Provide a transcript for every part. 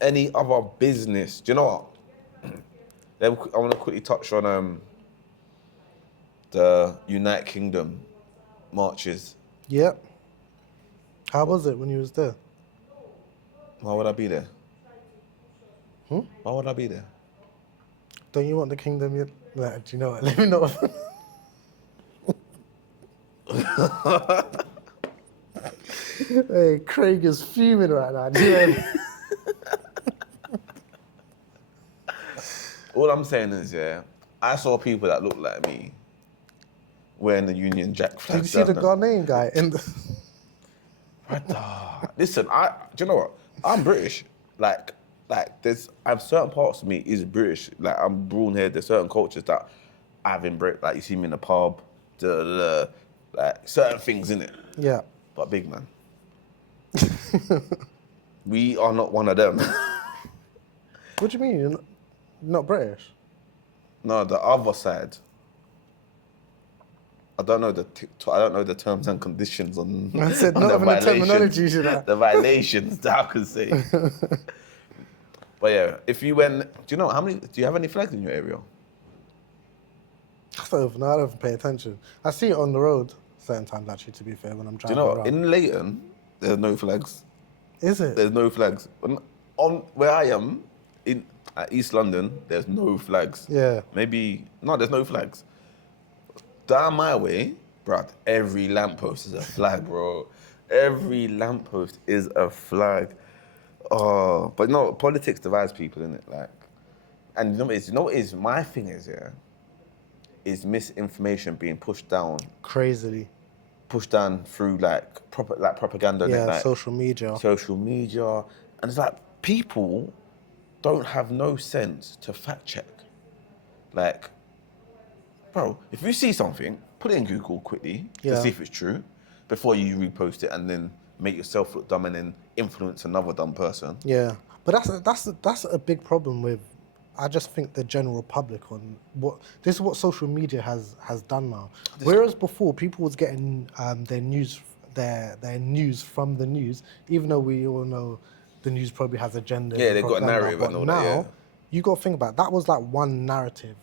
any other business. Do you know what? I want to quickly touch on the United Kingdom marches. Yep. How was it when you was there? Why would I be there? Why would I be there? Don't you want the kingdom yet? Nah, do you know what? Let me know. Hey, Craig is fuming right now. Do you know? All I'm saying is, yeah, I saw people that looked like me wearing the Union Jack flag. Did you see the Ghanaian guy in the... Listen, do you know what? I'm British. Like, I have certain parts of me is British. Like, I'm born here. There's certain cultures that I've embraced. Like, you see me in the pub, like certain things in it. Yeah. But big man, we are not one of them. What do you mean? You're not British? No, the other side. I don't know the terms and conditions on. I said on not the even the terminology, should I? The violations that I could say. But yeah, if you went, do you have any flags in your area? I don't even pay attention. I see it on the road certain times, actually, to be fair, when I'm Do you driving know what? around. In Leighton, there's no flags. Is it? There's no flags. On where I am, at East London, there's no flags. Yeah. There's no flags. Down my way, bruh, every lamppost is a flag, bro. Every lamppost is a flag. Oh, but no, politics divides people, innit? Like, and you know what is my thing is, yeah, is misinformation being pushed down Crazily. through like propaganda. Yeah, like, social media. And it's like people don't have no sense to fact check. Like, bro, if you see something, put it in Google quickly to see if it's true before you repost it and then make yourself look dumb and then influence another dumb person. Yeah, but that's a big problem with. I just think the general public on this is what social media has done now. Whereas before, people was getting their news from the news, even though we all know the news probably has agenda. Yeah, they got a narrative and all now, that. Yeah. you got to think about that was like one narrative.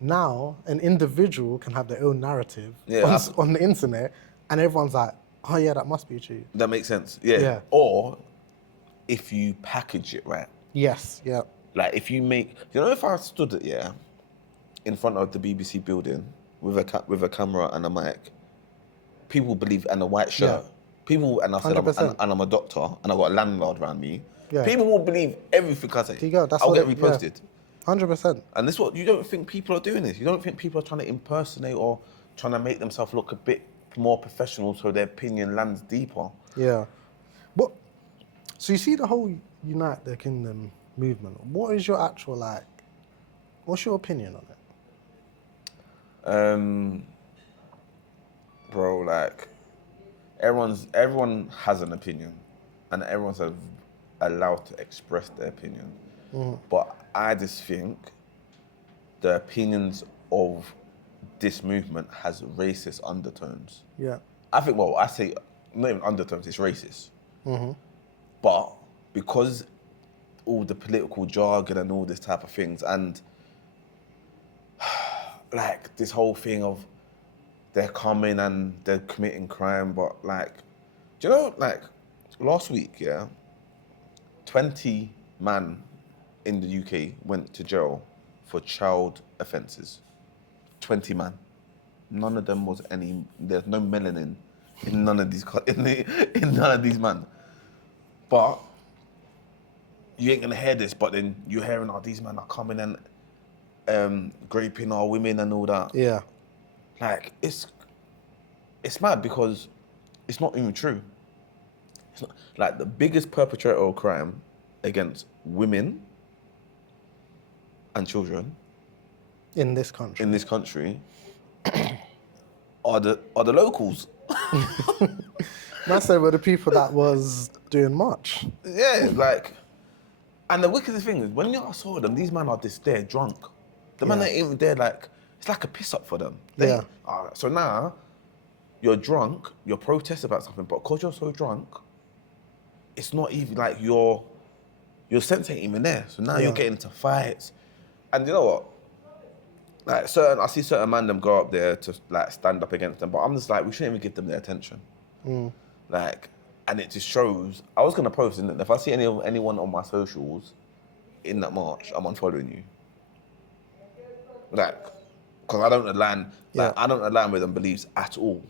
Now, an individual can have their own narrative on the internet, and everyone's like, "Oh yeah, that must be true." That makes sense. Yeah. Or if you package it right. Yes. Yeah. Like if you make, if I stood in front of the BBC building with a camera and a mic, people believe, and a white shirt. Yeah. People, and I said, I'm a doctor, and I got a landlord around me. Yeah. People will believe everything I say. There you go. I'll get reposted. 100%. And this is what you don't think people are doing this. You don't think people are trying to impersonate or trying to make themselves look a bit more professional so their opinion lands deeper. Yeah. So you see the whole Unite the Kingdom movement. What is your actual what's your opinion on it? Bro, like everyone has an opinion and everyone's allowed to express their opinion. Mm-hmm. But I just think the opinions of this movement has racist undertones. Yeah. I think, I say not even undertones, it's racist. Mm-hmm. But because all the political jargon and all this type of things, and like this whole thing of they're coming and they're committing crime, but like, do you know, like last week, 20 men in the UK went to jail for child offences. 20 men. None of them was there's no melanin in none of these in none of these men. But you ain't gonna hear this, but then you're hearing these men are coming and raping our women and all that. Yeah. Like it's mad because it's not even true. It's not, like the biggest perpetrator of crime against women and children in this country are the locals. That's were the people that was doing March. Yeah, like, and the wickedest thing is when you saw them, these men are just there drunk. The men ain't even there, like, it's like a piss up for them. So now you're drunk, you're protesting about something, but because you're so drunk, it's not even like you're your sense ain't even there. So now Yeah. you're getting into fights. And you know what? Like I see certain man them go up there to like stand up against them, but I'm just like, we shouldn't even give them their attention. Like, and it just shows. I was gonna post, and if I see anyone on my socials in that march, I'm unfollowing you. Like, because I don't align. Like, Yeah. I don't align with them beliefs at all.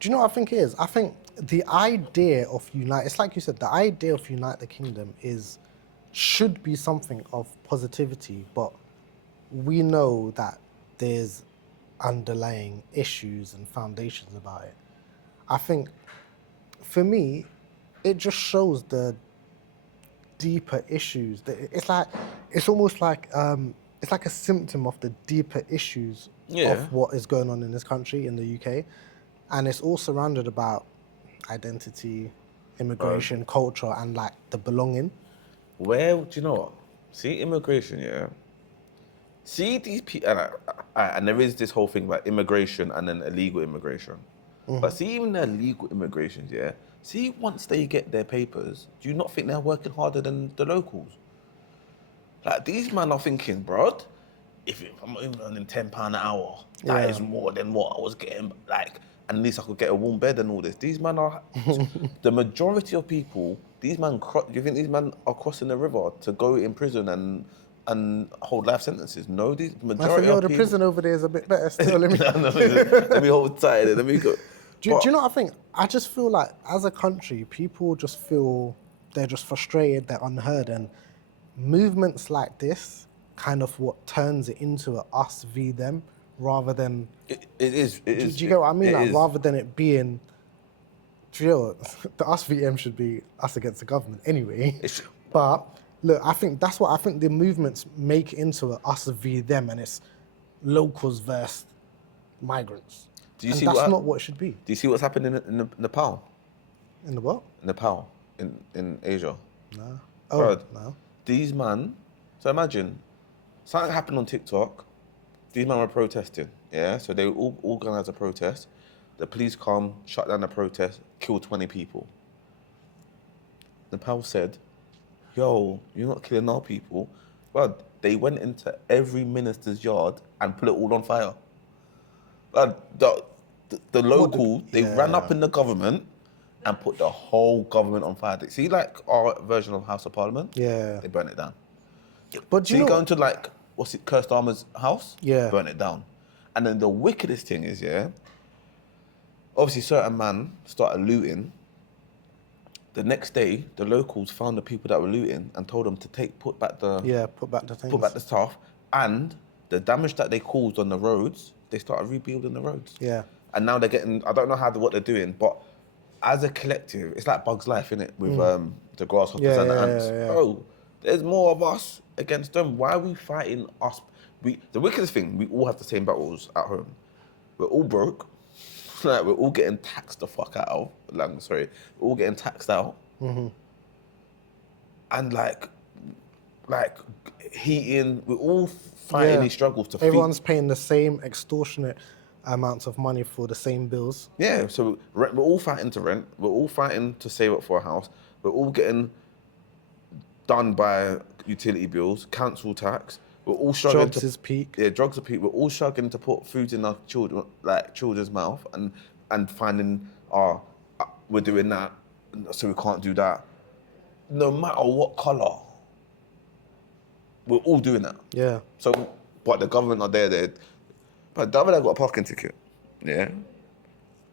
Do you know what I think it is? I think the idea of unite, it's like you said, the idea of unite the kingdom should be something of positivity, but we know that there's underlying issues and foundations about it. I think, for me, it just shows the deeper issues. It's almost like it's like a symptom of the deeper issues Yeah. of what is going on in this country, in the UK, and it's all surrounded about identity, immigration, culture, and like the belonging. Where do you know what? See immigration, yeah. See these people, and there is this whole thing about immigration and then illegal immigration. But see, even the illegal immigrations, yeah. See, once they get their papers, do you not think they're working harder than the locals? Like these men are thinking, bro, if I'm only earning £10 an hour, that is more than what I was getting. Like, at least I could get a warm bed and all this. These men are the majority of people. These men, you think these men are crossing the river to go in prison and hold life sentences? No, these I majority said, yo, of the people. prison over there is a bit better still. Let me. Let me hold tight. Let me go. Do you know what I think? I just feel like as a country, people just feel they're just frustrated, they're unheard, and movements like this kind of what turns it into a us v them rather than. It is. It is. Do you get what I mean? It Like, is. rather than it being. Do you know what? The us v them should be us against the government anyway. But look, I think that's what I think the movements make into a us v them, and it's locals versus migrants. Do you and see that's what? not what it should be. Do you see what's happening in Nepal? In the what? Nepal, in Asia. No. Bro, No. These man. So imagine, something happened on TikTok. These men were protesting. Yeah. So they all organized a protest. The police come, shut down the protest, killed 20 people. Nepal said, "Yo, you're not killing our people." But they went into every minister's yard and put it all on fire. The local, they ran up in the government and put the whole government on fire. See, like our version of House of Parliament? Yeah. They burn it down. But See, going to like, what's it, Keir Starmer's house? Yeah. Burn it down. And then the wickedest thing is, yeah, obviously certain man started looting. The next day, the locals found the people that were looting and told them to put back the things. put back the stuff, and the damage that they caused on the roads, they started rebuilding the roads. Yeah. And now they're getting, I don't know what they're doing, but as a collective, it's like Bug's Life, innit? With the grasshoppers and the ants. Bro, there's more of us against them. Why are we fighting us? The wickedest thing, we all have the same battles at home. We're all broke. Like, we're all getting taxed the fuck out of. We're all getting taxed out. And like heating, we're all fighting these struggles to Everyone's paying the same extortionate amounts of money for the same bills. Yeah, so we're all fighting to rent. We're all fighting to save up for a house. We're all getting done by utility bills, council tax. We're all struggling. Drugs is peak. Yeah, drugs are peak. We're all struggling to put food in our children's mouth, and finding we're doing that, so we can't do that. No matter what colour, we're all doing that. Yeah. So, but the government are there. But the other day I got a parking ticket. Yeah.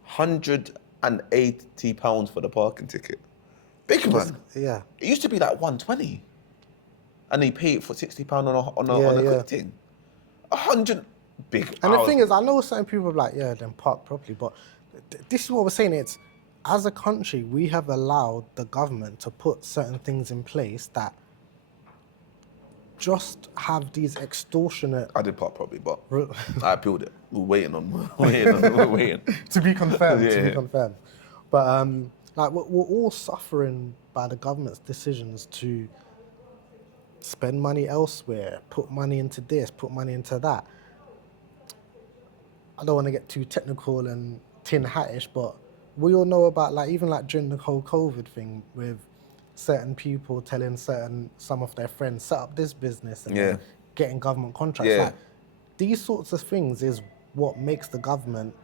£180 for the parking ticket. Big man. Yeah. It used to be like 120, and they pay it for £60 on a quick thing. 100 big. And the thing is, I know certain people are like, yeah, then park properly, but this is what we're saying. It's as a country, we have allowed the government to put certain things in place that just have these extortionate. I did park properly, but I appealed it. We're waiting. We're waiting. To be confirmed. Yeah. To be confirmed. But like we're all suffering by the government's decisions to spend money elsewhere, put money into this, put money into that. I don't want to get too technical and tin hattish, but we all know about, like, even like during the whole COVID thing with certain people telling some of their friends set up this business and Yeah. then getting government contracts. Yeah. Like these sorts of things is what makes the government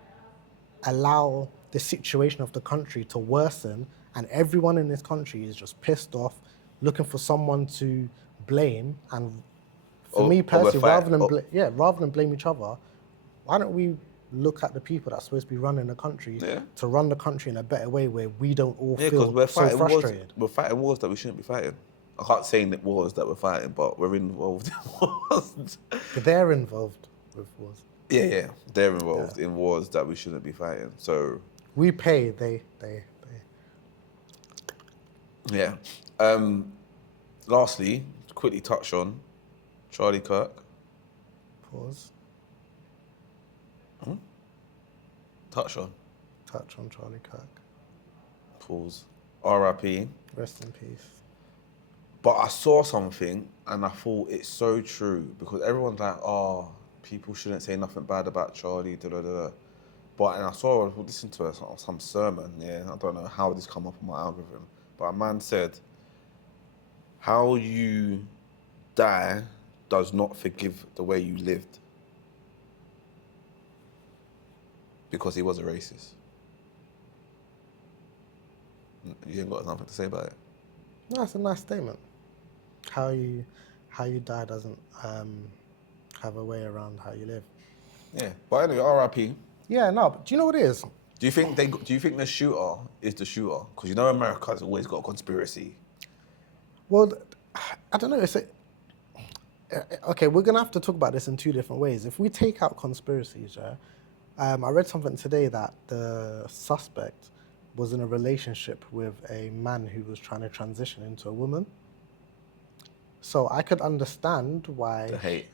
allow the situation of the country to worsen, and everyone in this country is just pissed off, looking for someone to blame. And for me Or we're personally, rather than fight- rather than blame each other, why don't we look at the people that's supposed to be running the country Yeah. to run the country in a better way where we don't all Yeah, because feel we're so fighting wars. frustrated? We're fighting wars that we shouldn't be fighting. I can't say in the wars that we're fighting, but we're involved in wars. But they're involved with wars. Yeah, they're involved in wars that we shouldn't be fighting. So We pay, they. yeah. Lastly, to quickly touch on Charlie Kirk. Pause. Touch on. Touch on Charlie Kirk. Pause. R.I.P. Rest in peace. But I saw something and I thought it's so true because everyone's like, oh, people shouldn't say nothing bad about Charlie, da da da. But and I listened to some sermon, yeah, I don't know how this come up on my algorithm, but a man said, how you die does not forgive the way you lived. Because he was a racist. You ain't got nothing to say about it. No, that's a nice statement. How you die doesn't have a way around how you live. Yeah, but anyway, R.I.P. Yeah, no, but do you know what it is? Do you think the shooter is the shooter? Because you know America's always got a conspiracy. Well, I don't know. Okay, we're gonna have to talk about this in two different ways. If we take out conspiracies, yeah, I read something today that the suspect was in a relationship with a man who was trying to transition into a woman. So I could understand why. The hate.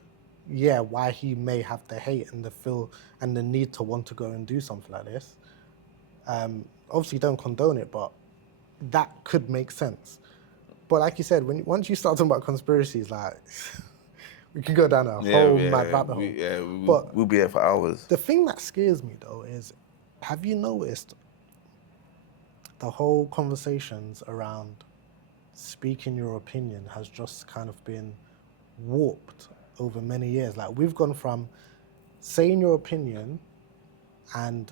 Yeah, why he may have the hate and the feel and the need to want to go and do something like this. Obviously, don't condone it, but that could make sense. But like you said, once you start talking about conspiracies, like we can go down a whole mad rabbit hole. But we'll be here for hours. the thing that scares me though is, have you noticed the whole conversations around speaking your opinion has just kind of been warped over many years? Like we've gone from saying your opinion and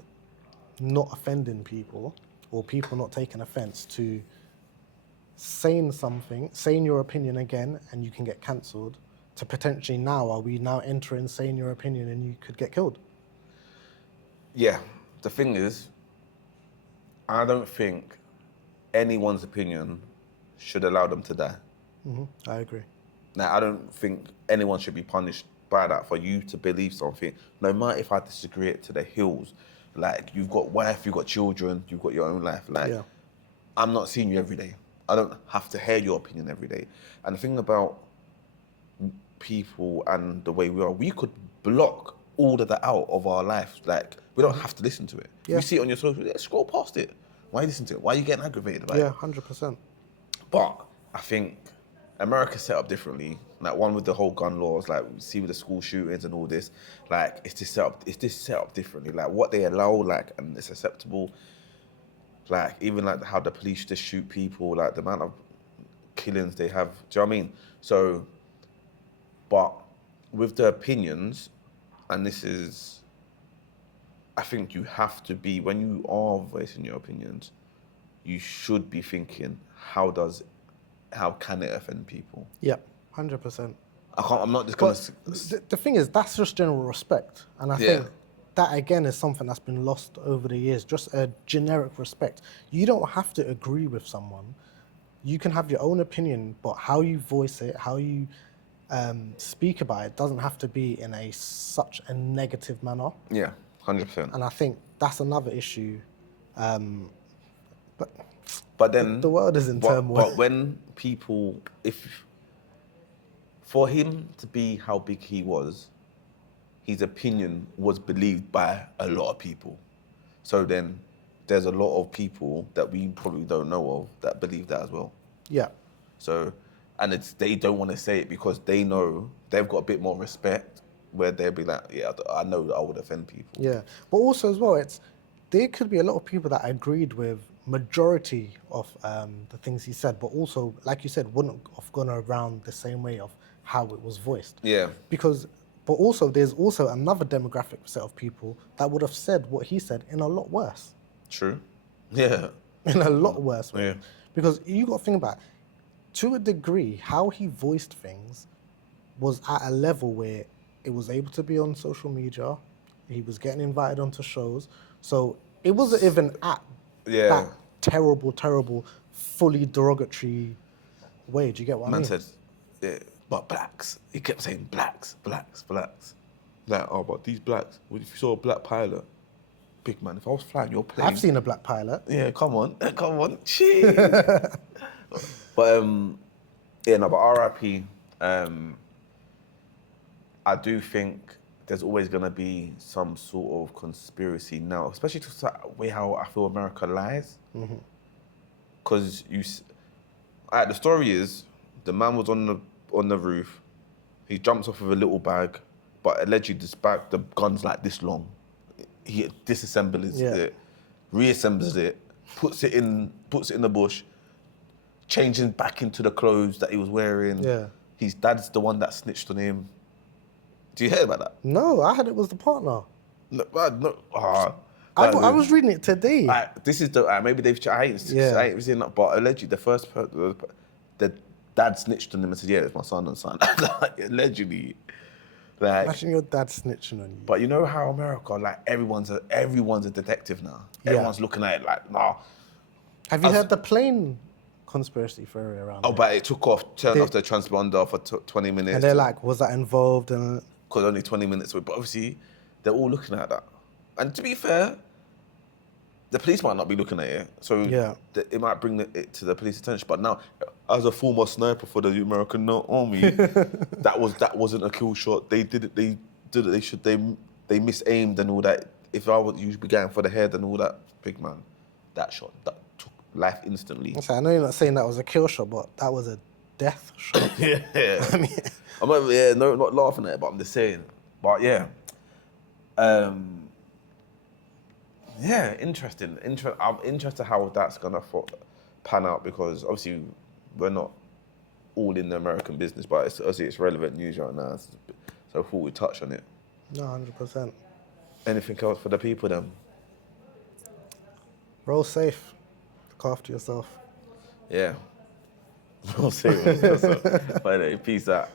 not offending people or people not taking offense to saying your opinion again and you can get cancelled, to potentially now, are we now entering saying your opinion and you could get killed? Yeah, the thing is, I don't think anyone's opinion should allow them to die. I agree. Now, I don't think anyone should be punished by that for you to believe something. No matter if I disagree it to the hills, like you've got wife, you've got children, you've got your own life. Like, Yeah. I'm not seeing you every day. I don't have to hear your opinion every day. And the thing about people and the way we are, we could block all of that out of our life. Like, we don't have to listen to it. Yeah. You see it on your social media, scroll past it. Why are you listening to it? Why are you getting aggravated about it? Yeah, 100%. But I think America's set up differently. Like one with the whole gun laws, like we see with the school shootings and all this, like it's just set up differently. Like what they allow, like, and it's acceptable. Like even like how the police just shoot people, like the amount of killings they have. Do you know what I mean? So, but with the opinions, and this is, I think you have to be, when you are voicing your opinions, you should be thinking, how can it offend people? Yeah, 100%. I'm not just gonna. But the thing is, that's just general respect. And I think that, again, is something that's been lost over the years, just a generic respect. You don't have to agree with someone. You can have your own opinion, but how you voice it, how you speak about it, doesn't have to be in such a negative manner. Yeah, 100%. And I think that's another issue. But then the world is in turmoil. But when people, for him to be how big he was, his opinion was believed by a lot of people. So then there's a lot of people that we probably don't know of that believe that as well. Yeah. So, and they don't want to say it because they know they've got a bit more respect where they'll be like, yeah, I know that I would offend people. Yeah. But also as well, there could be a lot of people that agreed with majority of the things he said, but also, like you said, wouldn't have gone around the same way of how it was voiced. Yeah. Because, but also, there's also another demographic set of people that would have said what he said in a lot worse. True. Yeah. In a lot worse way. Yeah. Because you got to think about, to a degree, how he voiced things was at a level where it was able to be on social media. He was getting invited onto shows. So it wasn't even at Yeah. that terrible, fully derogatory way. Do you get what I Man mean? said, yeah, but blacks. He kept saying blacks. Like, oh, but these blacks. What if you saw a black pilot? Big man, if I was flying your plane. I've seen a black pilot. Yeah, come on. Jeez. But yeah, no, but RIP. I do think there's always gonna be some sort of conspiracy now, especially to the way how I feel America lies. Because the story is the man was on the roof. He jumps off with a little bag, but allegedly this bag, the gun's like this long. He disassembles it, reassembles it, puts it in the bush, changing back into the clothes that he was wearing. Yeah. His dad's the one that snitched on him. Do you hear about that? No, I had it was the partner. No. I was reading it today. This is the maybe they've. I ain't seen that, but allegedly the dad snitched on him and said, "Yeah, it's my son and son." Like, allegedly, like. Imagine your dad snitching on you. But you know how America, like everyone's a detective now. Everyone's looking at it like, nah. Have you heard the plane conspiracy theory around? Oh, but it took off, turned off the transponder for 20 minutes. And they're like, was that involved? And because only 20 minutes away. But obviously, they're all looking at that. And to be fair, the police might not be looking at it. So it might bring it to the police attention. But now, as a former sniper for the American army, that wasn't a kill shot. They did it. They misaimed and all that. If I was usually going for the head and all that, big man, that shot that took life instantly. I know you're not saying that was a kill shot, but that was a death shot. Yeah. I mean, I'm not laughing at it, but I'm just saying. But yeah. Yeah, interesting. I'm interested how that's gonna pan out, because obviously we're not all in the American business, but it's relevant news right now. So I thought we'd touch on it. no, 100%. Anything else for the people then? Roll safe. Look after yourself. Yeah. We'll see. Peace out.